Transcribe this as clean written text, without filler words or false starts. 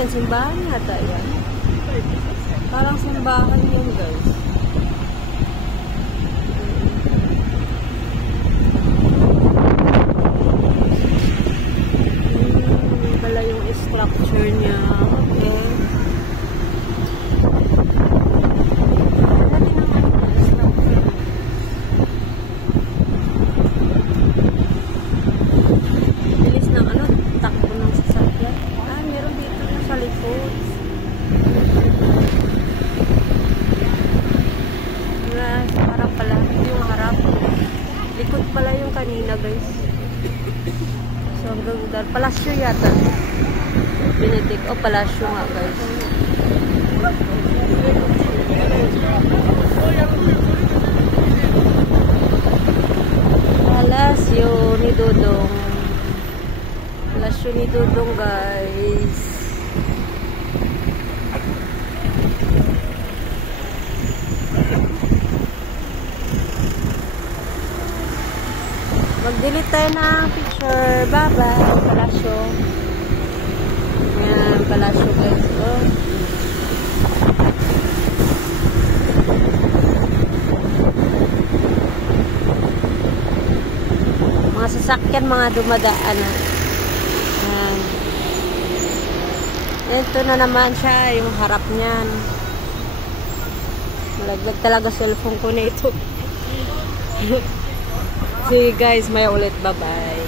yan? Simbahan yata yan. Parang simbahan yan, guys. Pala yung structure niya. Okay. Bilis ng ano, takbo ng sasakyan. Ah, meron dito na sa likod. Parang pala yung harap. Likod pala yung kanina, guys. So, hanggang dahil. Palasyo yata. Benedict. O, palasyo nga, guys. Palasyo ni Dudong. Palasyo ni Dudong, guys. Mag-delete tayo ng picture. Bye-bye. Palasyo. Ayan, palasyo, guys. Oh. Mga sasakyan, mga dumadaan. Ayan. Ito na naman siya, yung harap niyan. Malaglag talaga cellphone ko na ito. See you guys, may ulit. Bye-bye.